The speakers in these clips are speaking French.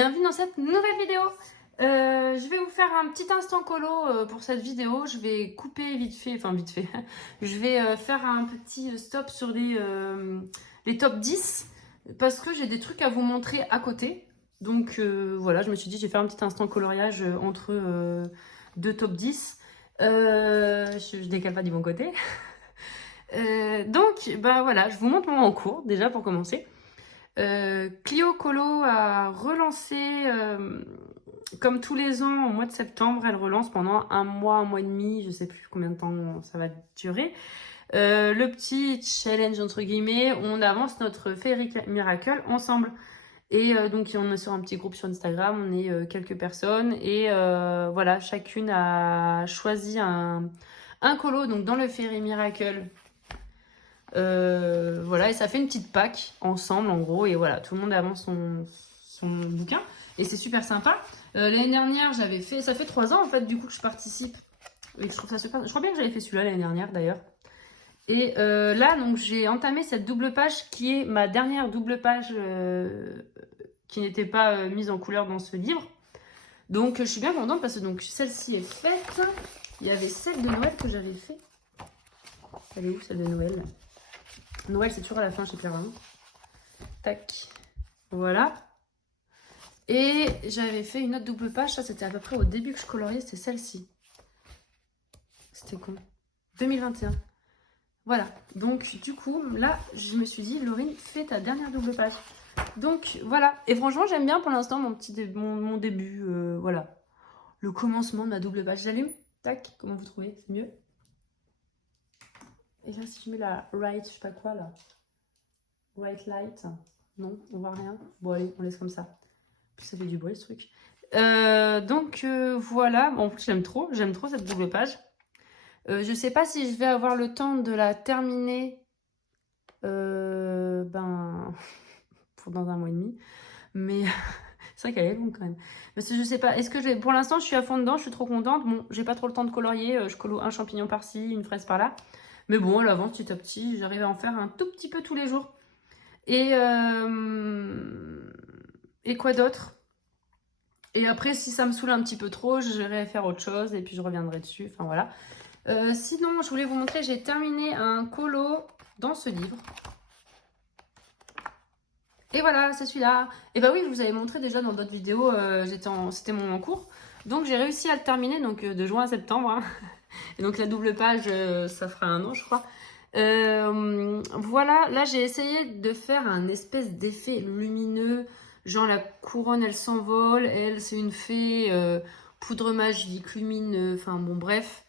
bienvenue dans cette nouvelle vidéo. Je vais vous faire un petit instant colo pour cette vidéo. Je vais couper vite fait, je vais faire un petit stop sur les top 10 parce que j'ai des trucs à vous montrer à côté. Donc voilà, je me suis dit je vais faire un petit instant coloriage entre deux top 10. Je décale pas du bon côté. Donc bah voilà, je vous montre mon en cours déjà pour commencer. Clio Colo a relancé, comme tous les ans, au mois de septembre, elle relance pendant un mois et demi, je sais plus combien de temps ça va durer. Le petit challenge entre guillemets, on avance notre Fairy Miracle ensemble. Et donc on est sur un petit groupe sur Instagram, on est quelques personnes et voilà, chacune a choisi un colo donc dans le Fairy Miracle. Voilà, et ça fait une petite pack ensemble en gros, et voilà, tout le monde avance son bouquin et c'est super sympa. L'année dernière j'avais fait, ça fait 3 ans en fait du coup que je participe et que je trouve ça super. Je crois bien que j'avais fait celui-là l'année dernière d'ailleurs. Et là donc j'ai entamé cette double page qui est ma dernière double page qui n'était pas mise en couleur dans ce livre. Donc je suis bien contente parce que donc celle-ci est faite. Il y avait celle de Noël que j'avais fait. Elle est où celle de Noël? Noël, c'est toujours à la fin chez Clara. Tac. Voilà. Et j'avais fait une autre double page. Ça, c'était à peu près au début que je coloriais. C'était celle-ci. C'était con. 2021. Voilà. Donc, du coup, là, je me suis dit, Laurine, fais ta dernière double page. Donc, voilà. Et franchement, j'aime bien pour l'instant mon début. Voilà. Le commencement de ma double page. J'allume. Tac. Comment vous trouvez? C'est mieux? Et là, si je mets la right, je sais pas quoi, là. White light. Non, on voit rien. Bon, allez, on laisse comme ça. Puis ça fait du bruit, ce truc. Donc, voilà. Bon, en plus, j'aime trop cette double page. Je sais pas si je vais avoir le temps de la terminer pour dans un mois et demi. Mais c'est vrai qu'elle est longue quand même. Parce que je sais pas. Est-ce que je vais... Pour l'instant, je suis à fond dedans. Je suis trop contente. Bon, j'ai pas trop le temps de colorier. Je colo un champignon par-ci, une fraise par-là. Mais bon, elle avance petit à petit. J'arrive à en faire un tout petit peu tous les jours. Et quoi d'autre? Et après, si ça me saoule un petit peu trop, j'irai faire autre chose et puis je reviendrai dessus. Enfin voilà. Sinon, je voulais vous montrer, j'ai terminé un colo dans ce livre. Et voilà, c'est celui-là. Et bah oui, je vous avais montré déjà dans d'autres vidéos, c'était mon en cours. Donc j'ai réussi à le terminer donc, de juin à septembre. Hein. Et donc la double page, ça fera 1 an, je crois. Voilà, là j'ai essayé de faire un espèce d'effet lumineux, genre la couronne elle s'envole, elle c'est une fée, poudre magique, lumineux, enfin bon bref.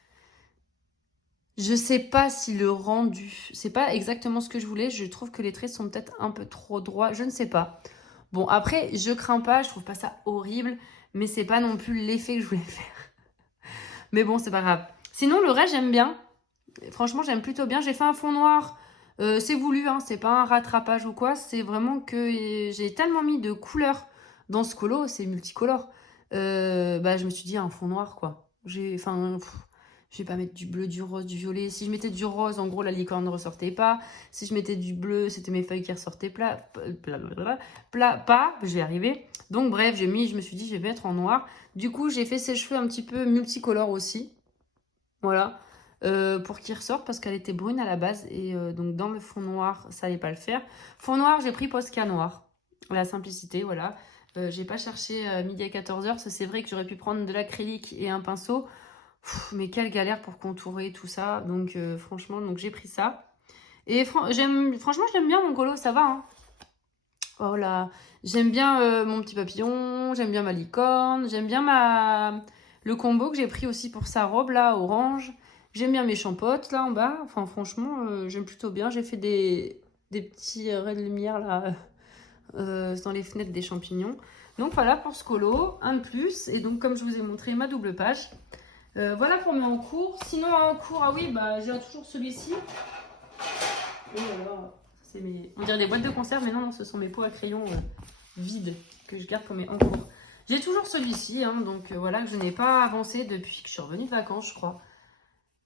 Je sais pas si le rendu, c'est pas exactement ce que je voulais, je trouve que les traits sont peut-être un peu trop droits, je ne sais pas. Bon après je crains pas, je trouve pas ça horrible, mais c'est pas non plus l'effet que je voulais faire. Mais bon c'est pas grave. Sinon le reste j'aime bien. Franchement, j'aime plutôt bien. J'ai fait un fond noir. C'est voulu, hein, c'est pas un rattrapage ou quoi. C'est vraiment que j'ai tellement mis de couleurs dans ce colo, c'est multicolore. Je me suis dit un fond noir, quoi. Je vais pas mettre du bleu, du rose, du violet. Si je mettais du rose, en gros, la licorne ne ressortait pas. Si je mettais du bleu, c'était mes feuilles qui ressortaient pas. Je vais arriver. Donc, bref, je me suis dit, je vais mettre en noir. Du coup, j'ai fait ses cheveux un petit peu multicolores aussi. Voilà. Pour qu'il ressorte parce qu'elle était brune à la base et donc dans le fond noir ça allait pas le faire. Fond noir j'ai pris Posca noir, la simplicité voilà. J'ai pas cherché midi à 14h, c'est vrai que j'aurais pu prendre de l'acrylique et un pinceau. Mais quelle galère pour contourer tout ça, donc franchement donc j'ai pris ça. Et franchement j'aime bien mon colo, ça va hein. Oh là, j'aime bien mon petit papillon, j'aime bien ma licorne, j'aime bien le combo que j'ai pris aussi pour sa robe là, orange. J'aime bien mes champottes là en bas. Enfin franchement, j'aime plutôt bien. J'ai fait des petits raies de lumière là dans les fenêtres des champignons. Donc voilà pour ce colo, un de plus. Et donc comme je vous ai montré ma double page. Voilà pour mes en cours. Sinon en cours, ah oui, bah j'ai toujours celui-ci. Et alors, on dirait des boîtes de conserve, mais non, ce sont mes pots à crayon vides que je garde pour mes en cours. J'ai toujours celui-ci, hein, donc voilà, que je n'ai pas avancé depuis que je suis revenue de vacances, je crois.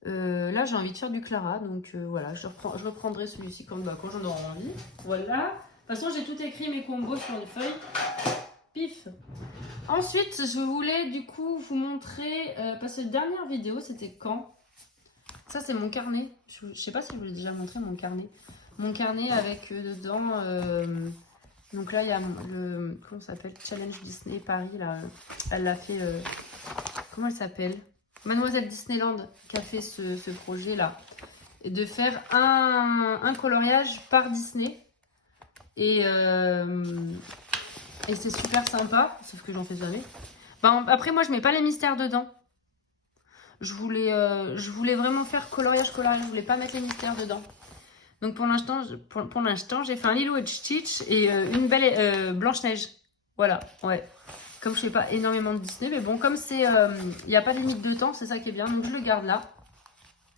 Là, j'ai envie de faire du Clara, donc voilà, je reprendrai celui-ci quand j'en aurai envie. Voilà. De toute façon, j'ai tout écrit mes combos sur une feuille. pif. Ensuite, je voulais du coup vous montrer, parce que la dernière vidéo, c'était quand? Ça, c'est mon carnet. Je sais pas si je vous l'ai déjà montré, mon carnet. Mon carnet avec dedans... donc là, il y a le... Comment ça s'appelle? Challenge Disney Paris, là. Elle l'a fait... comment elle s'appelle? Mademoiselle Disneyland qui a fait ce projet-là. Et de faire un coloriage par Disney. Et c'est super sympa, sauf que j'en fais jamais. Après, moi, je mets pas les mystères dedans. Je voulais vraiment faire coloriage. Je voulais pas mettre les mystères dedans. Donc pour l'instant, j'ai fait un Lilo et Stitch et une belle Blanche-Neige. Voilà, ouais. Comme je fais pas énormément de Disney, mais bon, comme c'est, il n'y a pas de limite de temps, c'est ça qui est bien. Donc je le garde là.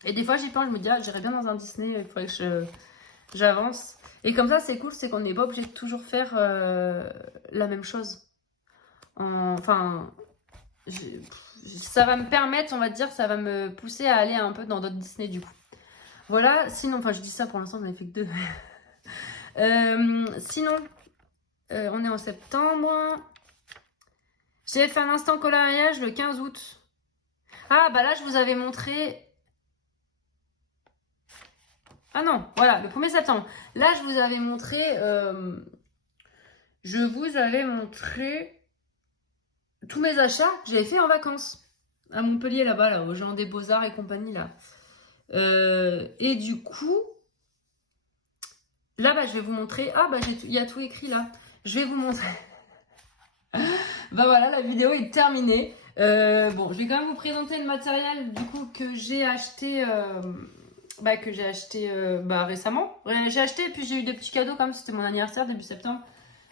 Et des fois, j'y pense, je me dis, ah, j'irais bien dans un Disney, il faudrait que j'avance. Et comme ça, c'est cool, c'est qu'on n'est pas obligé de toujours faire la même chose. Enfin, ça va me permettre, on va dire, ça va me pousser à aller un peu dans d'autres Disney du coup. Voilà, sinon, enfin je dis ça pour l'instant, j'en ai fait que 2. Sinon, on est en septembre. J'ai fait un instant coloriage le 15 août. Ah, bah là, je vous avais montré... Ah non, voilà, le 1er septembre. Là, je vous avais montré... tous mes achats que j'avais fait en vacances. À Montpellier, là-bas, là, au Géant des Beaux-Arts et compagnie, là. Et du coup... Là, bah, je vais vous montrer... Ah, bah, il y a tout écrit, là. Je vais vous montrer... Bah voilà, la vidéo est terminée. Bon, je vais quand même vous présenter le matériel du coup que j'ai acheté, récemment. J'ai acheté et puis j'ai eu des petits cadeaux comme c'était mon anniversaire début septembre.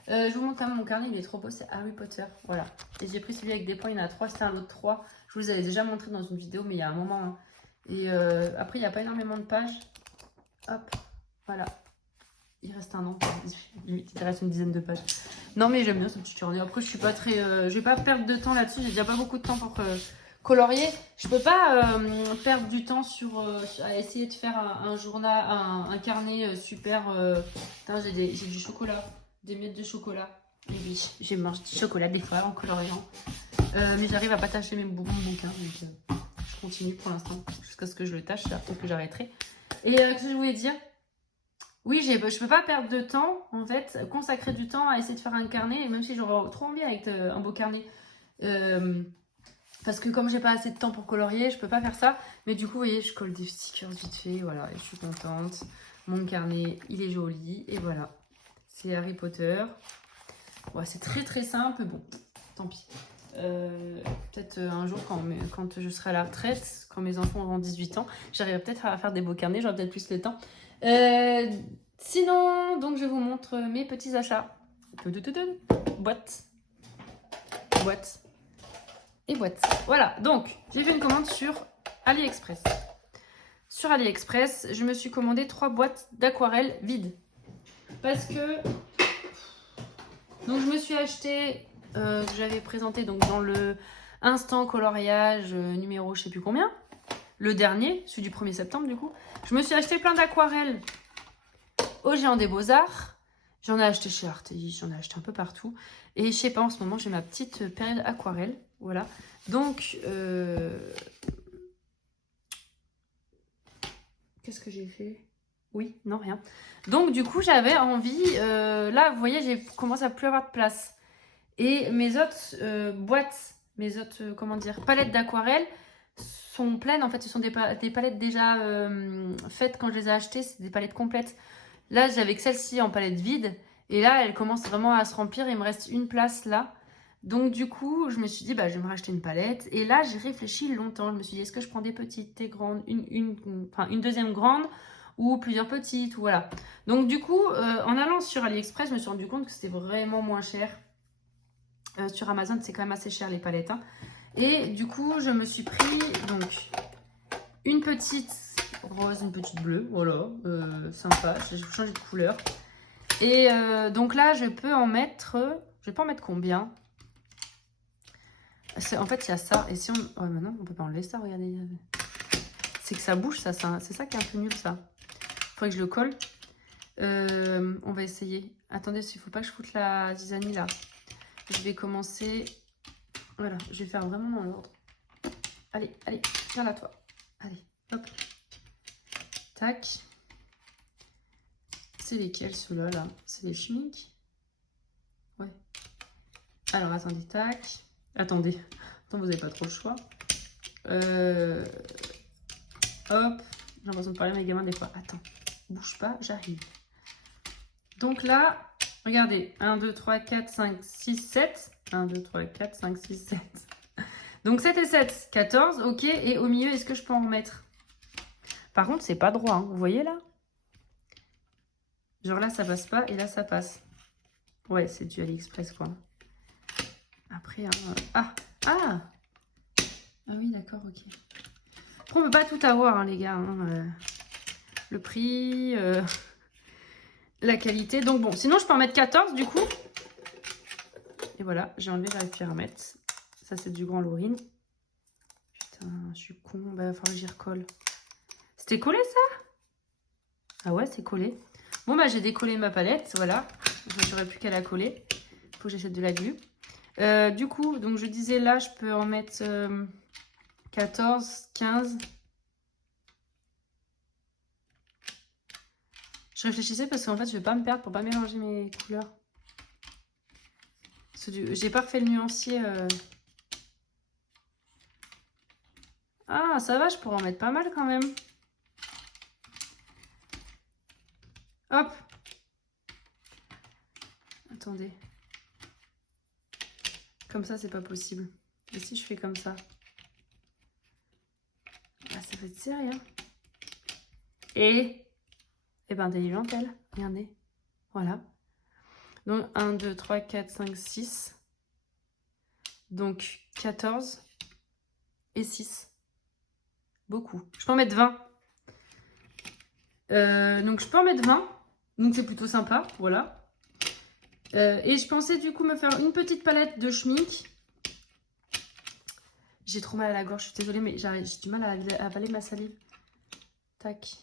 Je vous montre quand même mon carnet, il est trop beau, c'est Harry Potter. Voilà. Et j'ai pris celui avec des points, il y en a 3, c'était un lot de 3. Je vous avais déjà montré dans une vidéo, mais il y a un moment. Hein. Et après, il n'y a pas énormément de pages. Hop, voilà. Il reste un an, il reste une dizaine de pages. Non mais j'aime bien ce petit carnet. Après je suis pas très, je vais pas perdre de temps là-dessus. J'ai déjà pas beaucoup de temps pour colorier. Je peux pas perdre du temps à essayer de faire un journal, un carnet super. Putain, j'ai du chocolat, des miettes de chocolat. Et oui, j'ai mangé du chocolat des fois en coloriant. Mais j'arrive à pas tâcher mes bonbons de mon carnet. Donc je continue pour l'instant jusqu'à ce que je le tâche. Peut-être que j'arrêterai. Et qu'est-ce que je voulais dire? Oui, je peux pas perdre de temps, en fait, consacrer du temps à essayer de faire un carnet, même si j'aurais trop envie avec un beau carnet. Parce que comme j'ai pas assez de temps pour colorier, je peux pas faire ça. Mais du coup, vous voyez, je colle des stickers vite fait, voilà, et je suis contente. Mon carnet, il est joli, et voilà. C'est Harry Potter. Ouais, c'est très très simple, bon, tant pis. Peut-être un jour quand je serai à la retraite, quand mes enfants auront 18 ans, j'arriverai peut-être à faire des beaux carnets, j'aurai peut-être plus le temps. Sinon, donc je vous montre mes petits achats. Boîte. Boîte. Et boîte. Voilà, donc j'ai fait une commande sur AliExpress. Sur AliExpress, je me suis commandé 3 boîtes d'aquarelle vides. Parce que... Donc je me suis acheté... j'avais présenté donc dans le instant coloriage numéro je sais plus combien. Le dernier, celui du 1er septembre du coup. Je me suis acheté plein d'aquarelles au Géant des Beaux-Arts. J'en ai acheté chez Artéis, j'en ai acheté un peu partout. Et je sais pas, en ce moment, j'ai ma petite période aquarelle. Voilà. Donc, qu'est-ce que j'ai fait? Oui, non, rien. Donc, du coup, j'avais envie... là, vous voyez, j'ai commencé à plus avoir de place. Et mes autres boîtes, mes autres, palettes d'aquarelle sont pleines. En fait, ce sont des palettes déjà faites quand je les ai achetées. C'est des palettes complètes. Là, j'avais que celle-ci en palette vide. Et là, elle commence vraiment à se remplir. Il me reste une place là. Donc, du coup, je me suis dit, bah, je vais me racheter une palette. Et là, j'ai réfléchi longtemps. Je me suis dit, est-ce que je prends des petites, des grandes, une deuxième grande ou plusieurs petites, voilà. Donc, du coup, en allant sur AliExpress, je me suis rendu compte que c'était vraiment moins cher. Sur Amazon, c'est quand même assez cher les palettes. Hein. Et du coup, je me suis pris donc une petite rose, une petite bleue. Voilà, sympa. Je vais changer de couleur. Et donc là, je peux en mettre... Je vais pas en mettre combien? En fait, il y a ça. Et si on... Oh, maintenant, on peut pas enlever ça, regardez. C'est que ça bouge, ça. C'est ça qui est un peu nul, ça. Faudrait que je le colle. On va essayer. Attendez, il faut pas que je foute la zizanie, là. Je vais commencer... Voilà, je vais faire vraiment dans l'ordre. Allez, allez, viens là, toi. Allez, hop. Tac. C'est lesquels, ceux-là, là? C'est les chimiques? Ouais. Alors, attendez, tac. Attendez. Attends, vous n'avez pas trop le choix. Hop. J'ai l'impression de parler à mes gamins des fois. Attends, bouge pas, j'arrive. Donc là, regardez. 1, 2, 3, 4, 5, 6, 7. 1, 2, 3, 4, 5, 6, 7. Donc 7 et 7, 14. Ok, et au milieu, est-ce que je peux en remettre? Par contre, c'est pas droit, hein. Vous voyez là? Genre là, ça passe pas et là, ça passe. Ouais, c'est du AliExpress, quoi. Après, ah! Ah! Ah oui, d'accord, ok. Après, on peut pas tout avoir, hein, les gars. Hein. Le prix, la qualité. Donc bon, sinon, je peux en mettre 14, du coup. Et voilà, j'ai enlevé la pyramide. Ça, c'est du Grand Laurine. Putain, je suis con. Bah, il va falloir que j'y recolle. C'était collé, ça? Ah ouais, c'est collé. Bon, bah, j'ai décollé ma palette, voilà. J'aurais plus qu'à la coller. Il faut que j'achète de la glue. Du coup, donc je disais là, je peux en mettre 14, 15. Je réfléchissais parce qu'en fait, je vais pas me perdre pour pas mélanger mes couleurs. J'ai pas refait le nuancier. Ah, ça va, je pourrais en mettre pas mal quand même. Hop. Attendez. Comme ça, c'est pas possible. Et si je fais comme ça? Ah, ça va être serré, hein. Et ben, des dentelles. Regardez. Voilà. Donc, 1, 2, 3, 4, 5, 6. Donc, 14 et 6. Beaucoup. Je peux en mettre 20. Donc, je peux en mettre 20. Donc, c'est plutôt sympa. Voilà. Et je pensais du coup me faire une petite palette de schmink. J'ai trop mal à la gorge, je suis désolée, mais j'ai du mal à avaler ma salive. Tac.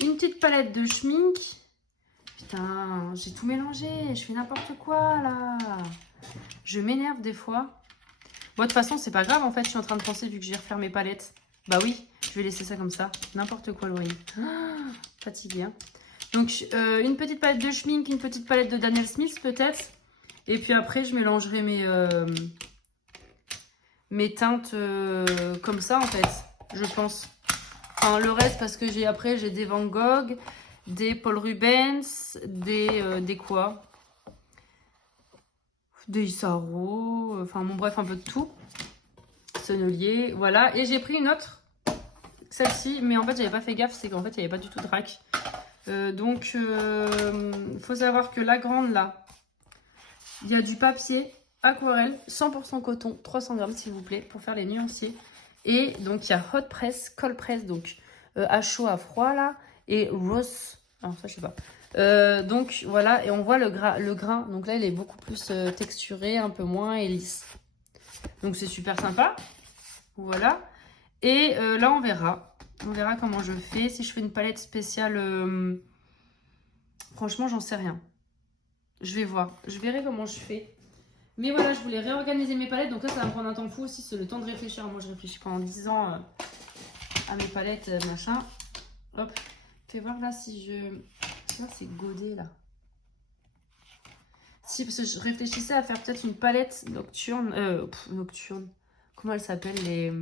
Une petite palette de schmink. Putain, j'ai tout mélangé. Je fais n'importe quoi là. Je m'énerve des fois. Bon, de toute façon, c'est pas grave. En fait, je suis en train de penser vu que j'ai refait mes palettes. Bah oui, je vais laisser ça comme ça. N'importe quoi, Laurine. Ah, fatiguée, hein. Donc, une petite palette de schmink, une petite palette de Daniel Smith peut-être. Et puis après, je mélangerai mes teintes comme ça, en fait, je pense. Enfin, le reste, parce que j'ai des Van Gogh, des Paul Rubens, des quoi? Des Isaro, enfin bon, bref, un peu de tout. Sonnelier, voilà. Et j'ai pris une autre, celle-ci, mais en fait, j'avais pas fait gaffe, c'est qu'en fait, il n'y avait pas du tout de rack. Donc, faut savoir que la grande, là, il y a du papier aquarelle, 100% coton, 300 grammes s'il vous plaît, pour faire les nuanciers. Et donc, il y a hot press, cold press, donc à chaud, à froid, là, et rose, alors ça, je sais pas. Donc, voilà, et on voit le grain. Donc là, il est beaucoup plus texturé, un peu moins et lisse. Donc, c'est super sympa. Voilà. Et là, on verra. On verra comment je fais. Si je fais une palette spéciale, franchement, j'en sais rien. Je vais voir. Je verrai comment je fais. Mais voilà, je voulais réorganiser mes palettes. Donc là, ça va me prendre un temps fou aussi. C'est le temps de réfléchir. Moi, je réfléchis pendant 10 ans à mes palettes, machin. Hop. Fais voir là si je... Ça, c'est godé là. Si, parce que je réfléchissais à faire peut-être une palette nocturne. Nocturne. Comment elle s'appelle? Les...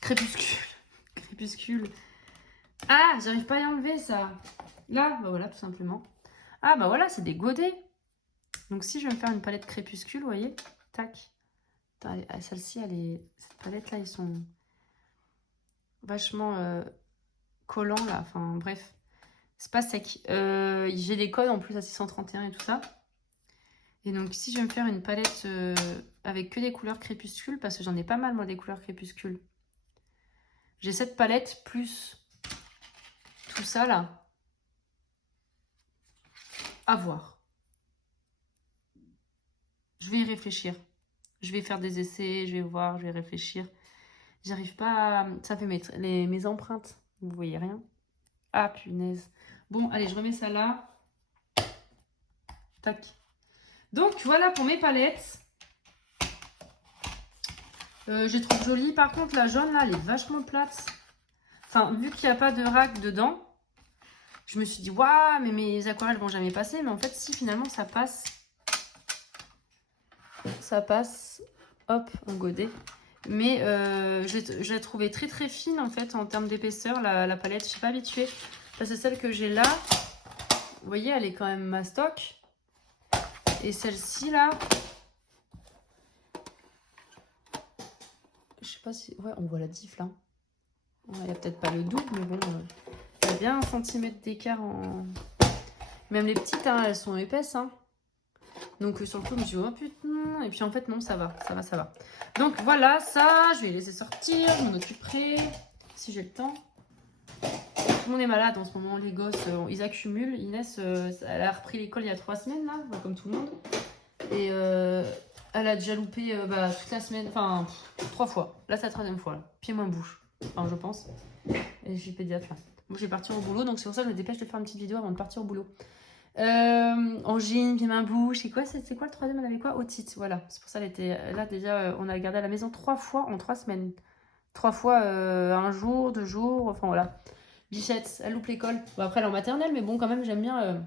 Crépuscule. Crépuscule. Ah, j'arrive pas à y enlever ça. Là, bah voilà, tout simplement. Ah, bah voilà, c'est des godets. Donc si je vais me faire une palette crépuscule, vous voyez, tac. Celle-ci, cette palette-là, ils sont vachement collants là. Enfin bref, c'est pas sec. J'ai des codes en plus à 631 et tout ça. Et donc si je vais me faire une palette avec que des couleurs crépuscules, parce que j'en ai pas mal moi des couleurs crépuscules. J'ai cette palette plus tout ça là. À voir. Je vais y réfléchir. Je vais faire des essais, je vais voir, je vais réfléchir. J'arrive pas à... Ça fait mes empreintes. Vous voyez rien. Ah, punaise. Bon, allez, je remets ça là. Tac. Donc voilà pour mes palettes. Je les trouve jolies. Par contre, la jaune, là, elle est vachement plate. Enfin, vu qu'il n'y a pas de rack dedans, je me suis dit, waouh, mais mes aquarelles vont jamais passer. Mais en fait, si, finalement, ça passe. Ça passe. Hop, en godet. Mais je l'ai trouvée très très fine, en fait, en termes d'épaisseur, la palette. Je ne suis pas habituée. Ça, c'est celle que j'ai là. Vous voyez, elle est quand même mastoc. Et celle-ci, là... Je sais pas si... Ouais, on voit la diff, là. Il n'y a peut-être pas le double, mais bon... Il y a bien 1 centimètre d'écart en... Même les petites, hein, elles sont épaisses, hein. Donc sur le coup, je me suis dit, oh putain. Et puis en fait, non, ça va, ça va, ça va. Donc voilà, ça, je vais les laisser sortir. Je m'en occuperai si j'ai le temps. Tout le monde est malade en ce moment, les gosses, ils accumulent. Inès, elle a repris l'école il y a 3 semaines, là, comme tout le monde. Et elle a déjà loupé toute la semaine, enfin 3 fois. Là, c'est la 3e fois, là. Pied, main, bouche. Enfin, je pense. Et je suis pédiatre, là. Moi, je vais partir au boulot, donc c'est pour ça que je me dépêche de faire une petite vidéo avant de partir au boulot. Angine, pied, main, bouche. C'est quoi le 3e? Elle avait quoi? Otite, voilà. C'est pour ça qu'elle était là. Déjà, on a gardé à la maison 3 fois en 3 semaines. 3 fois un jour, 2 jours, enfin voilà. Bichette, elle loupe l'école. Bon, après, elle est en maternelle, mais bon, quand même, j'aime bien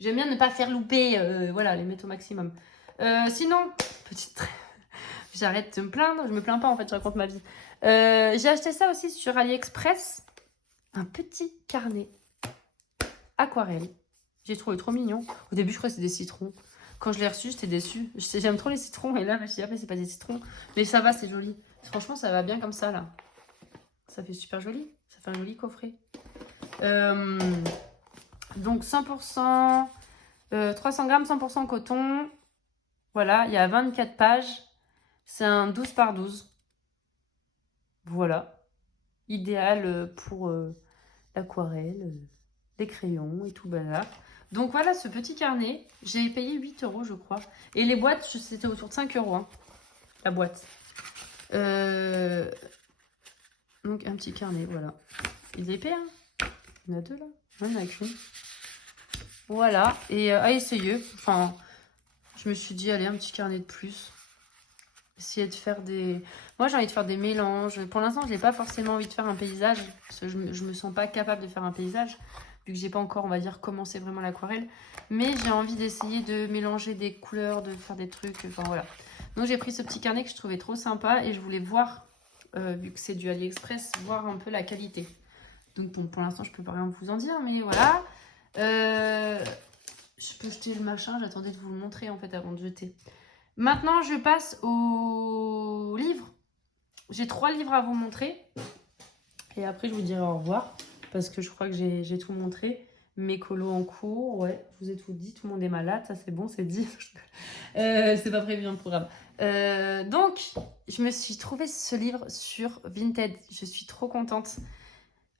ne pas faire louper, voilà, les mettre au maximum. Sinon, petite... J'arrête de me plaindre, je me plains pas en fait, je raconte ma vie. J'ai acheté ça aussi sur AliExpress, un petit carnet aquarelle. J'ai trouvé trop mignon. Au début, je croyais que c'était des citrons. Quand je l'ai reçu, j'étais déçue. J'aime trop les citrons, et là, je me suis dit, ah, mais c'est pas des citrons. Mais ça va, c'est joli. Franchement, ça va bien comme ça, là. Ça fait super joli. Ça fait un joli coffret. Donc, 100%... 300 grammes, 100% coton. Voilà, il y a 24 pages. C'est un 12 par 12. Voilà. Idéal pour l'aquarelle, les crayons et tout. Ben là. Donc voilà ce petit carnet. J'ai payé 8 €, je crois. Et les boîtes, c'était autour de 5 €. Hein, la boîte. Donc un petit carnet, voilà. Il est épais, hein. Il y en a 2 là. Non, il n'y en a qu'une. Voilà. Et à essayer. Enfin, je me suis dit, allez, un petit carnet de plus. Essayer de faire des... Moi, j'ai envie de faire des mélanges. Pour l'instant, je n'ai pas forcément envie de faire un paysage. Parce que je me sens pas capable de faire un paysage. Vu que j'ai pas encore, on va dire, commencé vraiment l'aquarelle. Mais j'ai envie d'essayer de mélanger des couleurs, de faire des trucs. Enfin, voilà. Donc, j'ai pris ce petit carnet que je trouvais trop sympa. Et je voulais voir, vu que c'est du AliExpress, voir un peu la qualité. Donc, bon, pour l'instant, je peux pas rien vous en dire. Mais voilà. Je peux jeter le machin. J'attendais de vous le montrer, en fait, avant de jeter. Maintenant, je passe aux livres. J'ai 3 livres à vous montrer. Et après, je vous dirai au revoir. Parce que je crois que j'ai tout montré. Mes colos en cours. Ouais, je vous ai tout dit. Tout le monde est malade. Ça, c'est bon, c'est dit. C'est pas prévu dans le programme. Donc, je me suis trouvé ce livre sur Vinted. Je suis trop contente.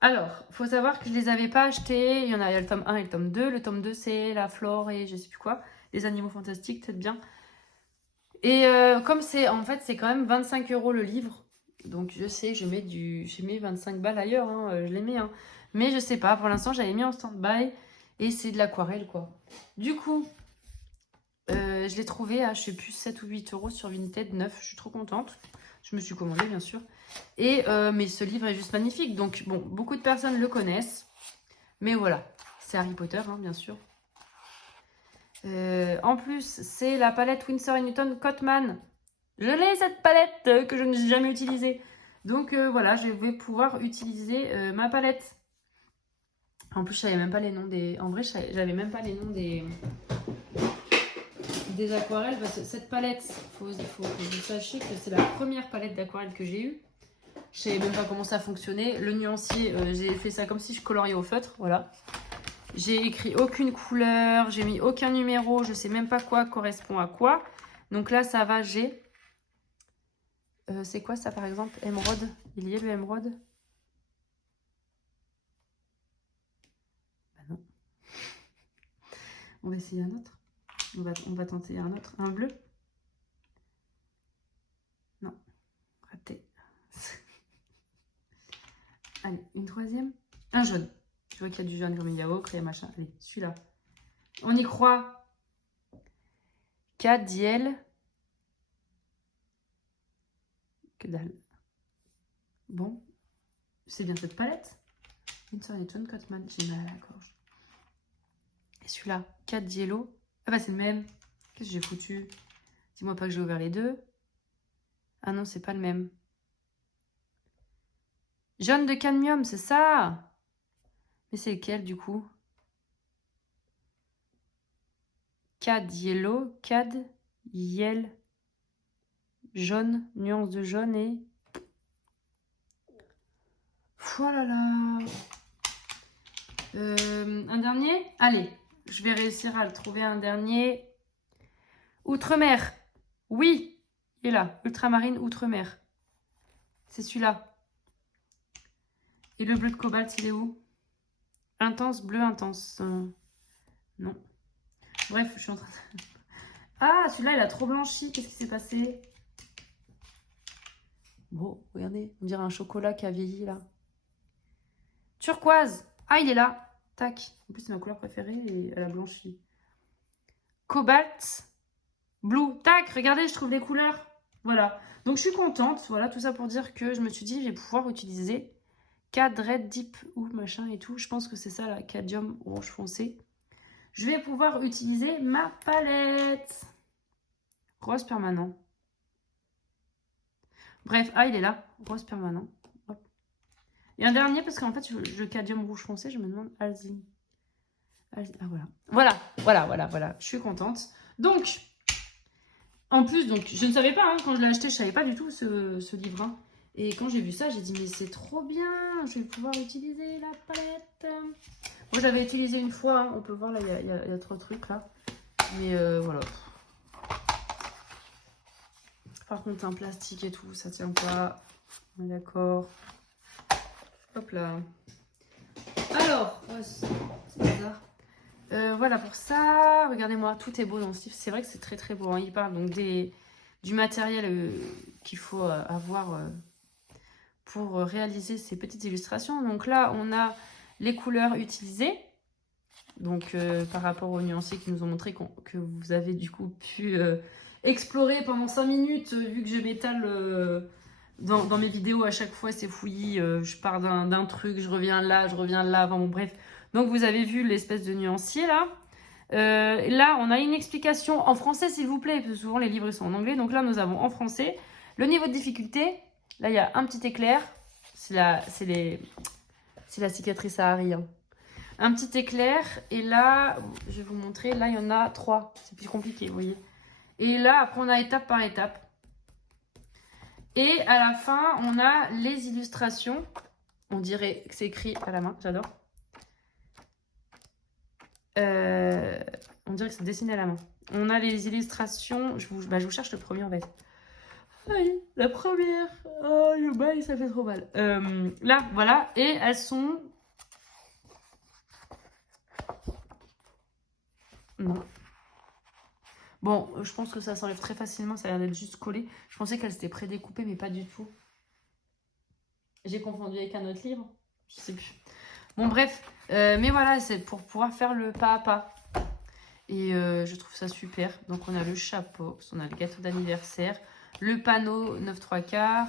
Alors, il faut savoir que je ne les avais pas achetés. Il y a le tome 1 et le tome 2. Le tome 2, c'est la flore et je sais plus quoi. Les animaux fantastiques, peut-être bien. Et comme c'est en fait c'est quand même 25 € le livre, donc je sais je mets 25 balles ailleurs, hein, je les mets, hein. Mais je sais pas, pour l'instant j'avais mis en stand-by et c'est de l'aquarelle quoi. Du coup je l'ai trouvé à je sais plus 7 ou 8 € sur Vinted neuf, je suis trop contente. Je me suis commandée bien sûr. Et mais ce livre est juste magnifique, donc bon, beaucoup de personnes le connaissent, mais voilà, c'est Harry Potter hein, bien sûr. En plus, c'est la palette Winsor & Newton Cotman. Je l'ai cette palette que je n'ai jamais utilisée. Donc voilà, je vais pouvoir utiliser ma palette. En plus, je savais même pas les noms des... En vrai, j'avais même pas les noms des aquarelles. Parce que cette palette, il faut que vous sachiez que c'est la première palette d'aquarelle que j'ai eue. Je savais même pas comment ça fonctionnait. Le nuancier, j'ai fait ça comme si je coloriais au feutre. Voilà. J'ai écrit aucune couleur, j'ai mis aucun numéro, je sais même pas quoi correspond à quoi. Donc là, ça va, j'ai... c'est quoi ça par exemple? Émeraude. Il y a le émeraude? Bah non. On va essayer un autre. On va tenter un autre. Un bleu? Non. Raté. Allez, une troisième. Un jaune. Je vois qu'il y a du jaune comme il y a ocre et machin. Allez, celui-là. On y croit. Cadiel. Que dalle. Bon, c'est bien cette palette. Winsor et John Cotman. J'ai mal à la gorge. Et celui-là, Cadiello. Ah bah c'est le même. Qu'est-ce que j'ai foutu? Dis-moi pas que j'ai ouvert les deux. Ah non, c'est pas le même. Jaune de cadmium, c'est ça. Mais c'est lequel du coup? Cadiello, Cadiel. Jaune, nuance de jaune et... Oh là là. Un dernier? Allez, je vais réussir à le trouver un dernier. Outre-mer. Oui, il est là. Ultramarine, outre-mer. C'est celui-là. Et le bleu de cobalt, il est où? Intense, bleu intense. Non. Bref, je suis en train de... Ah, celui-là, il a trop blanchi. Qu'est-ce qui s'est passé? Bon, regardez. On dirait un chocolat qui a vieilli, là. Turquoise. Ah, il est là. Tac. En plus, c'est ma couleur préférée et elle a blanchi. Cobalt. Blue. Tac, regardez, je trouve les couleurs. Voilà. Donc, je suis contente. Voilà, tout ça pour dire que je me suis dit, je vais pouvoir utiliser Cad Red Deep ou machin et tout. Je pense que c'est ça, la Cadium rouge foncé. Je vais pouvoir utiliser ma palette. Rose permanent. Bref, ah, il est là. Rose permanent. Hop. Et un dernier, parce qu'en fait, le Cadium rouge foncé, je me demande... Alzi. Ah, voilà. Je suis contente. Donc... En plus, donc, je ne savais pas, hein, quand je l'ai acheté, je ne savais pas du tout ce livre. Hein. Et quand j'ai vu ça, j'ai dit, mais c'est trop bien, je vais pouvoir utiliser la palette. Moi, j'avais utilisé une fois, hein, on peut voir, là, il y a trop de trucs, là. Mais voilà. Par contre, un plastique et tout, ça tient pas. On est d'accord. Hop là. Alors, c'est bizarre. Voilà pour ça. Regardez-moi, tout est beau dans ce livre. C'est vrai que c'est très très beau. Hein. Il parle donc du matériel qu'il faut avoir pour réaliser ces petites illustrations. Donc là, on a les couleurs utilisées. Donc par rapport aux nuanciers qui nous ont montré que vous avez du coup pu explorer pendant 5 minutes, vu que je m'étale dans mes vidéos à chaque fois, c'est fouillis. Je pars d'un truc, je reviens là. Enfin bon, bref. Donc, vous avez vu l'espèce de nuancier, là. Là, on a une explication en français, s'il vous plaît, parce que souvent, les livres sont en anglais. Donc là, nous avons en français le niveau de difficulté. Là, il y a un petit éclair. C'est la cicatrice à Harry. Hein. Un petit éclair. Et là, je vais vous montrer. Là, il y en a 3. C'est plus compliqué, vous voyez. Et là, après, on a étape par étape. Et à la fin, on a les illustrations. On dirait que c'est écrit à la main. J'adore. On dirait que c'est dessiné à la main. On a les illustrations. Je vous cherche le premier en fait. Aïe, la première. Oh, le bail, ça fait trop mal. Là, voilà. Et elles sont... Non. Bon, je pense que ça s'enlève très facilement. Ça a l'air d'être juste collé. Je pensais qu'elles étaient prédécoupées, mais pas du tout. J'ai confondu avec un autre livre. Je sais plus. Bon, bref. Mais voilà, c'est pour pouvoir faire le pas à pas. Et je trouve ça super. Donc, on a le chapeau, on a le gâteau d'anniversaire, le panneau 9 3/4,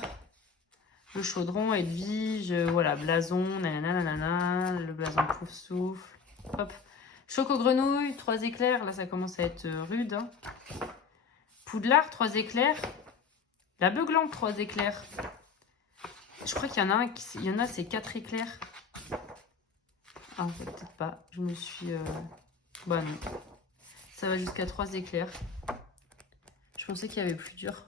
le chaudron, Edwige, voilà, blason, nanana, le blason pouf souffle. Hop. Choco grenouille, 3 éclairs. Là, ça commence à être rude. Hein. Poudlard, 3 éclairs. La beuglante, 3 éclairs. Je crois qu'il y en a un, c'est 4 éclairs. Ah, en fait, peut-être pas. Je me suis... Bah non. Ça va jusqu'à 3 éclairs. Je pensais qu'il y avait plus dur.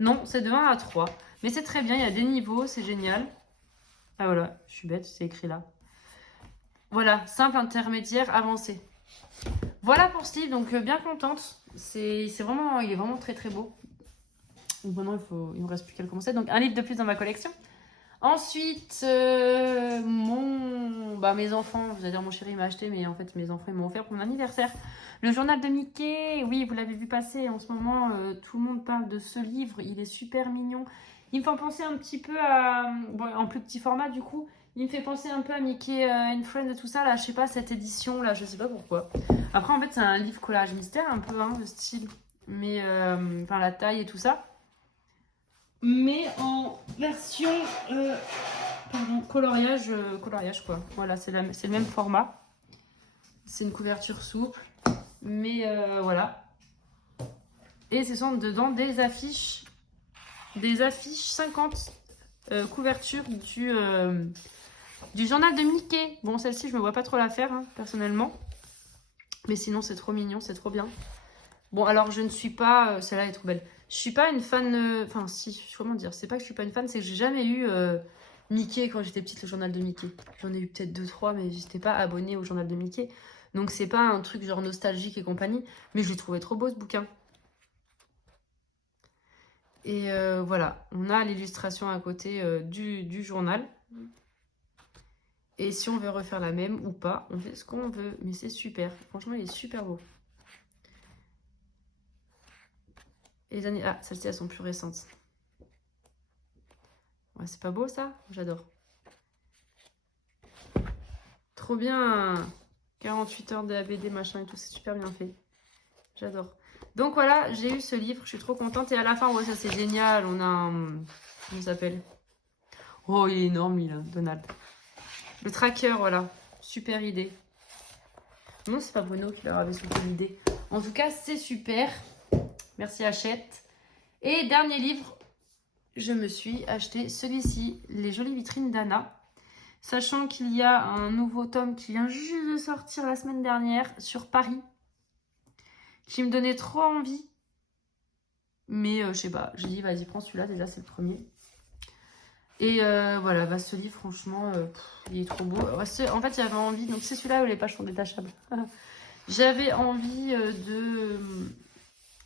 Non, c'est de 1 à 3. Mais c'est très bien, il y a des niveaux, c'est génial. Ah voilà, je suis bête, c'est écrit là. Voilà, simple, intermédiaire, avancé. Voilà pour ce livre, donc bien contente. Il est vraiment très très beau. Donc maintenant, il me reste plus qu'à le commencer. Donc un livre de plus dans ma collection. Ensuite, mes enfants, vous allez dire mon chéri m'a acheté, mais en fait mes enfants ils m'ont offert pour mon anniversaire. Le journal de Mickey, oui vous l'avez vu passer en ce moment, tout le monde parle de ce livre, il est super mignon. Il me fait penser un petit peu à, bon, en plus petit format du coup, Il me fait penser un peu à Mickey and Friends et tout ça, là, je sais pas, cette édition, là, je sais pas pourquoi. Après, en fait, c'est un livre collage mystère, un peu, hein, le style. Mais, enfin, la taille et tout ça. Mais en version, pardon, coloriage, quoi. Voilà, c'est le même format. C'est une couverture souple. Mais, voilà. Et ce sont dedans des affiches 50 couvertures du journal de Mickey. Bon, celle-ci, je me vois pas trop la faire, hein, personnellement. Mais sinon, c'est trop mignon, c'est trop bien. Bon, alors, je ne suis pas... celle-là est trop belle. Je suis pas une fan... Enfin, si, comment dire. C'est pas que je suis pas une fan, c'est que j'ai jamais eu Mickey quand j'étais petite, le journal de Mickey. J'en ai eu peut-être 2-3, mais j'étais pas abonnée au journal de Mickey. Donc, c'est pas un truc genre nostalgique et compagnie. Mais je l'ai trouvé trop beau, ce bouquin. Et voilà, on a l'illustration à côté du journal. Et si on veut refaire la même ou pas, on fait ce qu'on veut. Mais c'est super. Franchement, il est super beau. Et les années... Ah, celles-ci, elles sont plus récentes. Ouais, c'est pas beau, ça? J'adore. Trop bien. 48 heures de ABD, machin et tout. C'est super bien fait. J'adore. Donc voilà, j'ai eu ce livre. Je suis trop contente. Et à la fin, ouais, ça, c'est génial. On a un... Comment ça s'appelle? Oh, il est énorme, il, Donald. Le tracker, voilà. Super idée. Non, c'est pas Bruno qui leur avait sorti l'idée. En tout cas, c'est super. Merci Hachette. Et dernier livre, je me suis acheté celui-ci, Les Jolies Vitrines d'Anna. Sachant qu'il y a un nouveau tome qui vient juste de sortir la semaine dernière sur Paris. Qui me donnait trop envie. Mais je sais pas, j'ai dit vas-y prends celui-là, déjà c'est le premier. Et voilà, bah, ce livre franchement, il est trop beau. En fait j'avais envie, donc c'est celui-là où les pages sont détachables. J'avais envie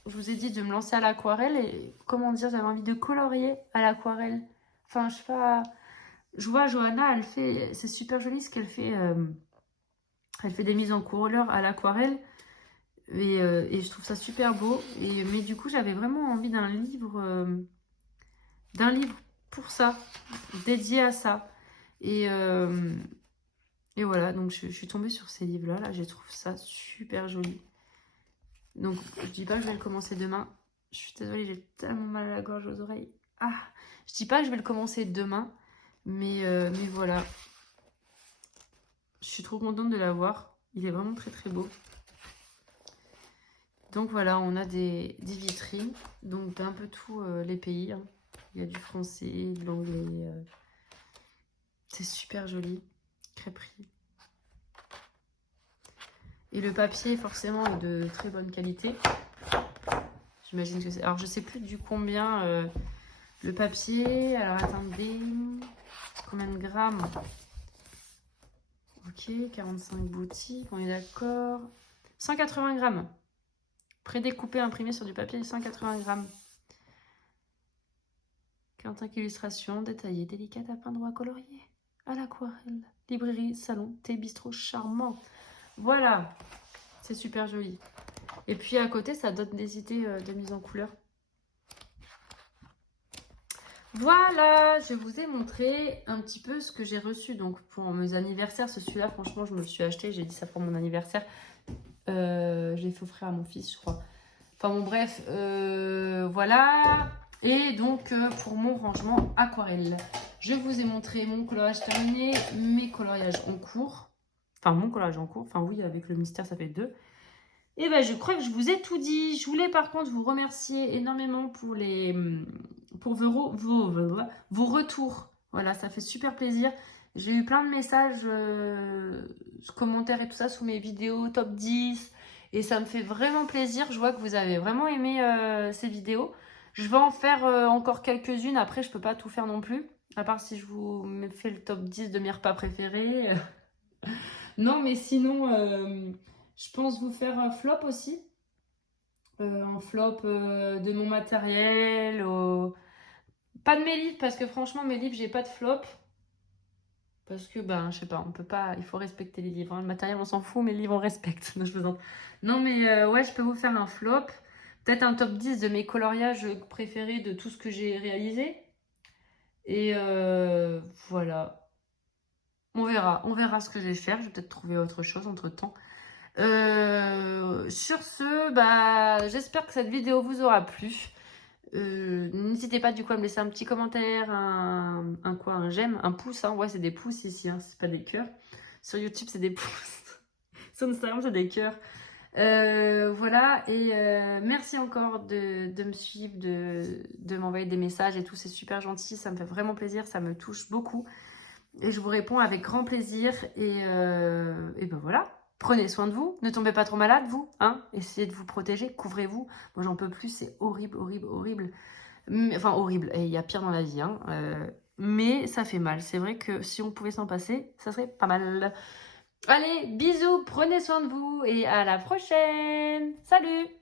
je vous ai dit de me lancer à l'aquarelle et comment dire, j'avais envie de colorier à l'aquarelle. Enfin, je sais pas. Je vois Johanna, elle fait, c'est super joli ce qu'elle fait. Elle fait des mises en couleur à l'aquarelle et je trouve ça super beau. Mais du coup, j'avais vraiment envie d'un livre pour ça, dédié à ça. Et voilà, donc je suis tombée sur ces livres-là. Là, je trouve ça super joli. Donc, je dis pas que je vais le commencer demain. Je suis désolée, j'ai tellement mal à la gorge, aux oreilles. Ah, je dis pas que je vais le commencer demain, mais voilà. Je suis trop contente de l'avoir. Il est vraiment très très beau. Donc voilà, on a des vitrines. Donc d'un peu tous les pays. Hein. Il y a du français, de l'anglais. C'est super joli. Crêperie. Et le papier, forcément, est de très bonne qualité. J'imagine que c'est... Alors, je sais plus du combien le papier. Alors, attendez. Combien de grammes? Ok, 45 boutiques, on est d'accord. 180 grammes. Prédécoupé, imprimé sur du papier, 180 grammes. 45 illustrations, détaillées, délicates à peindre ou à colorier. À l'aquarelle. Librairie, salon, thé, bistrot, charmant. Voilà. C'est super joli. Et puis à côté, ça donne des idées de mise en couleur. Voilà, je vous ai montré un petit peu ce que j'ai reçu. Donc pour mes anniversaires, celui-là, franchement, je me le suis acheté. J'ai dit ça pour mon anniversaire. Je l'ai fait offrir à mon fils, je crois. Enfin bon, bref, voilà. Et donc pour mon rangement aquarelle, je vous ai montré mon coloriage terminé, mes coloriages en cours. Enfin, mon coloriage en cours. Enfin oui, avec le mystère, ça fait 2. Et ben, je crois que je vous ai tout dit. Je voulais par contre vous remercier énormément pour vos retours. Voilà, ça fait super plaisir. J'ai eu plein de messages, commentaires et tout ça sous mes vidéos top 10. Et ça me fait vraiment plaisir. Je vois que vous avez vraiment aimé ces vidéos. Je vais en faire encore quelques-unes. Après, je peux pas tout faire non plus. À part si je vous fais le top 10 de mes repas préférés. Non, mais sinon... je pense vous faire un flop aussi. Un flop de mon matériel. Pas de mes livres, parce que franchement, mes livres, j'ai pas de flop. Parce que, ben, je sais pas, on peut pas... Il faut respecter les livres. Hein. Le matériel, on s'en fout, mais les livres, on respecte. Non, je plaisante. Non, mais ouais, je peux vous faire un flop. Peut-être un top 10 de mes coloriages préférés de tout ce que j'ai réalisé. Et voilà. On verra ce que je vais faire. Je vais peut-être trouver autre chose entre-temps. Sur ce, bah, j'espère que cette vidéo vous aura plu. N'hésitez pas du coup à me laisser un petit commentaire, un j'aime, un pouce, hein. Ouais, c'est des pouces ici, hein, c'est pas des cœurs. Sur YouTube, c'est des pouces. Sur Instagram, c'est des cœurs. Voilà, et merci encore de me suivre, de m'envoyer des messages et tout, c'est super gentil, ça me fait vraiment plaisir, ça me touche beaucoup. Et je vous réponds avec grand plaisir. Et ben voilà. Prenez soin de vous. Ne tombez pas trop malade, vous. Hein, essayez de vous protéger. Couvrez-vous. Moi, j'en peux plus. C'est horrible, horrible, horrible. Enfin, horrible. Et il y a pire dans la vie. Hein. Mais ça fait mal. C'est vrai que si on pouvait s'en passer, ça serait pas mal. Allez, bisous. Prenez soin de vous. Et à la prochaine. Salut!